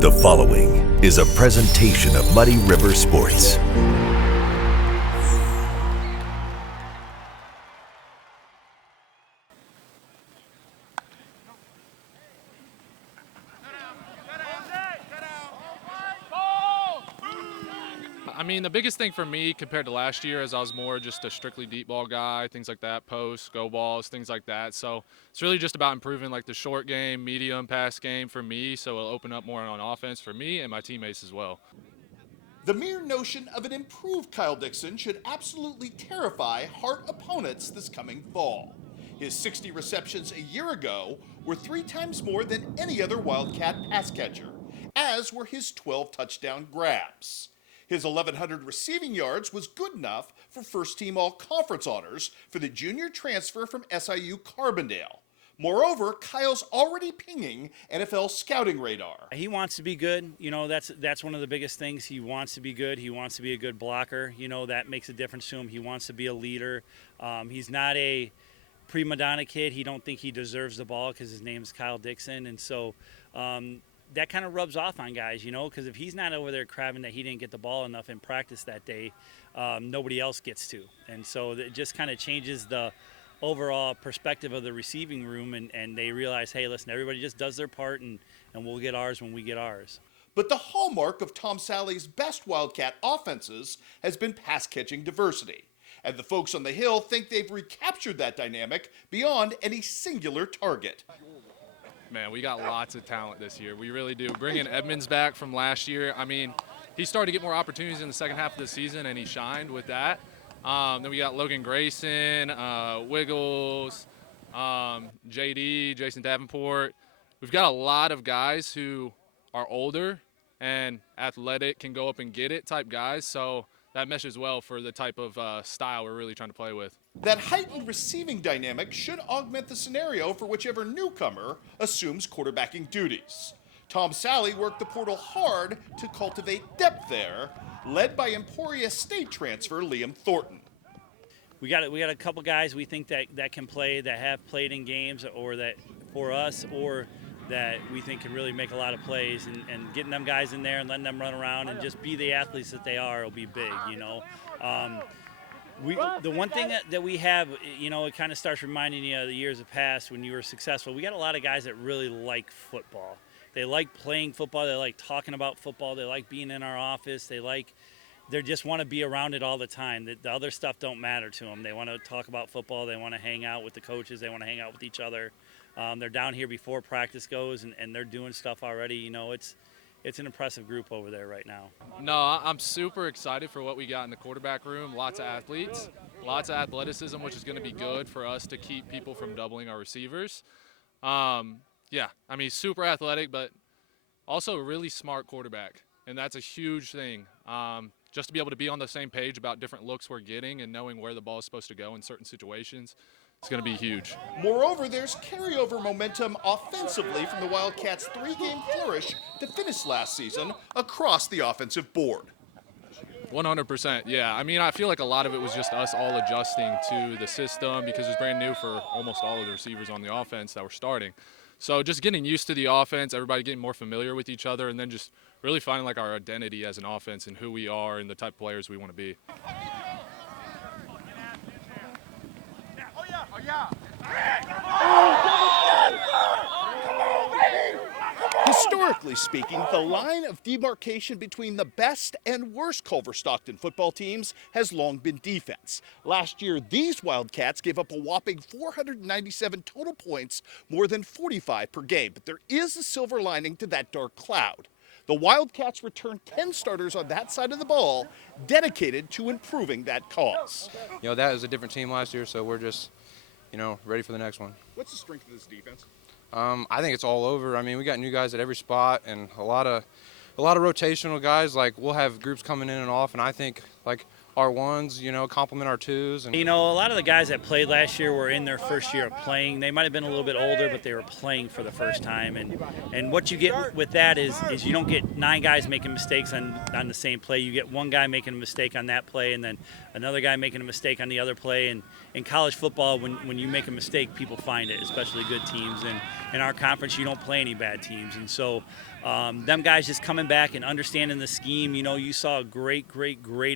The following is a presentation of Muddy River Sports. I mean, the biggest thing for me compared to last year is I was more just a strictly deep ball guy, things like that, posts, go balls, things like that. So it's really just about improving like the short game, medium pass game for me, so it'll open up more on offense for me and my teammates as well. The mere notion of an improved Kyle Dixon should absolutely terrify Hart opponents this coming fall. His 60 receptions a year ago were 3 times more than any other Wildcat pass catcher, as were his 12 touchdown grabs. His 1,100 receiving yards was good enough for first-team all-conference honors for the junior transfer from SIU Carbondale. Moreover, Kyle's already pinging NFL scouting radar. He wants to be good. You know, that's one of the biggest things. He wants to be good. He wants to be a good blocker. You know, that makes a difference to him. He wants to be a leader. He's not a prima donna kid. He don't think he deserves the ball because his name's Kyle Dixon. And so that kind of rubs off on guys, you know, because if he's not over there crabbing that he didn't get the ball enough in practice that day, nobody else gets to. And so it just kind of changes the overall perspective of the receiving room, and they realize, hey, listen, everybody just does their part, and we'll get ours when we get ours. But the hallmark of Tom Sally's best Wildcat offenses has been pass-catching diversity. And the folks on the Hill think they've recaptured that dynamic beyond any singular target. Man, we got lots of talent this year. We really do. Bringing Edmonds back from last year, I mean, he started to get more opportunities in the second half of the season, and he shined with that. Then we got Logan Grayson, Wiggles, JD, Jason Davenport. We've got a lot of guys who are older and athletic, can go up and get it type guys. So that meshes well for the type of style we're really trying to play with. That heightened receiving dynamic should augment the scenario for whichever newcomer assumes quarterbacking duties. Tom Sally worked the portal hard to cultivate depth there, led by Emporia State transfer Liam Thornton. We got a couple guys we think that can play, that have played in games, or that for us, or that we think can really make a lot of plays, and getting them guys in there and letting them run around and just be the athletes that they are will be big, you know. The one thing that we have, you know, it kind of starts reminding you of the years of past when you were successful. We got a lot of guys that really like football. They like playing football. They like talking about football. They like being in our office. They just want to be around it all the time. The other stuff don't matter to them. They want to talk about football. They want to hang out with the coaches. They want to hang out with each other. They're down here before practice goes, and they're doing stuff already. You know, it's an impressive group over there right now. No, I'm super excited for what we got in the quarterback room. Lots of athletes, lots of athleticism, which is going to be good for us to keep people from doubling our receivers. Yeah, I mean, super athletic, but also a really smart quarterback, and that's a huge thing. Just to be able to be on the same page about different looks we're getting and knowing where the ball is supposed to go in certain situations, it's going to be huge. Moreover, there's carryover momentum offensively from the Wildcats' 3-game flourish to finish last season across the offensive board. 100%, yeah. I mean, I feel like a lot of it was just us all adjusting to the system because it's brand new for almost all of the receivers on the offense that were starting. So just getting used to the offense, everybody getting more familiar with each other, and then just really finding like our identity as an offense and who we are and the type of players we want to be. Historically speaking, the line of demarcation between the best and worst Culver-Stockton football teams has long been defense. Last year, these Wildcats gave up a whopping 497 total points, more than 45 per game. But there is a silver lining to that dark cloud. The Wildcats returned 10 starters on that side of the ball, dedicated to improving that cause. You know, that was a different team last year, so we're just, you know, ready for the next one. What's the strength of this defense? I think it's all over. I mean, we got new guys at every spot and a lot of rotational guys. Like, we'll have groups coming in and off, and I think, like, our ones, you know, complement our twos. And you know, a lot of the guys that played last year were in their first year of playing. They might have been a little bit older, but they were playing for the first time. And what you get with that is you don't get 9 guys making mistakes on the same play. You get one guy making a mistake on that play and then another guy making a mistake on the other play. And in college football, when you make a mistake, people find it, especially good teams. And in our conference, you don't play any bad teams. And so them guys just coming back and understanding the scheme. You know, you saw great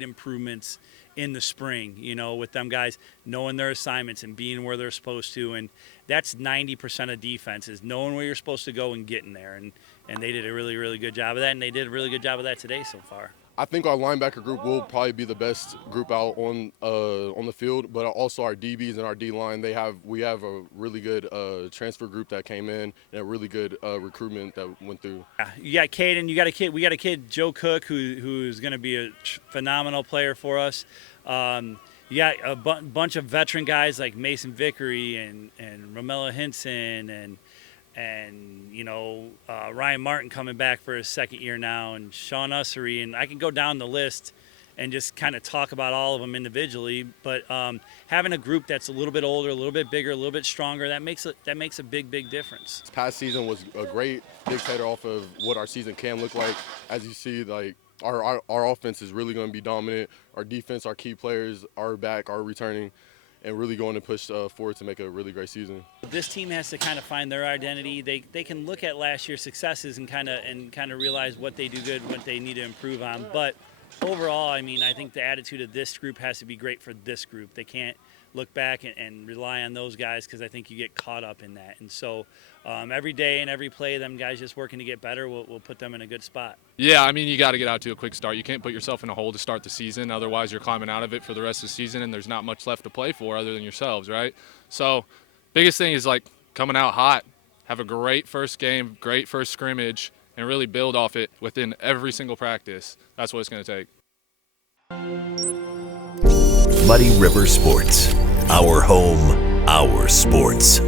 improvements in the spring, you know, with them guys knowing their assignments and being where they're supposed to. And that's 90% of defense, is knowing where you're supposed to go and getting there. And they did a really good job of that, and they did a really good job of that today so far. I think our linebacker group will probably be the best group out on the field, but also our DBs and our D-line, we have a really good transfer group that came in and a really good recruitment that went through. Yeah, you got Caden, we got a kid, Joe Cook, who's going to be a phenomenal player for us. You got a bunch of veteran guys like Mason Vickery and Romella Hinson and you know, Ryan Martin coming back for his second year now, and Sean Ussery, and I can go down the list and just kind of talk about all of them individually. But having a group that's a little bit older, a little bit bigger, a little bit stronger, that makes a big difference. This past season was a great dictator off of what our season can look like. As you see, like our offense is really going to be dominant. Our defense, our key players are back, are returning, and really going to push forward to make a really great season. This team has to kind of find their identity. They can look at last year's successes and kind of realize what they do good, what they need to improve on. But overall, I mean, I think the attitude of this group has to be great for this group. They can't look back and rely on those guys, because I think you get caught up in that. And so every day and every play, them guys just working to get better will put them in a good spot. Yeah, I mean, you got to get out to a quick start. You can't put yourself in a hole to start the season. Otherwise, you're climbing out of it for the rest of the season, and there's not much left to play for other than yourselves, right? So biggest thing is, like, coming out hot, have a great first game, great first scrimmage, and really build off it within every single practice. That's what it's going to take. Muddy River Sports. Our home, our sports.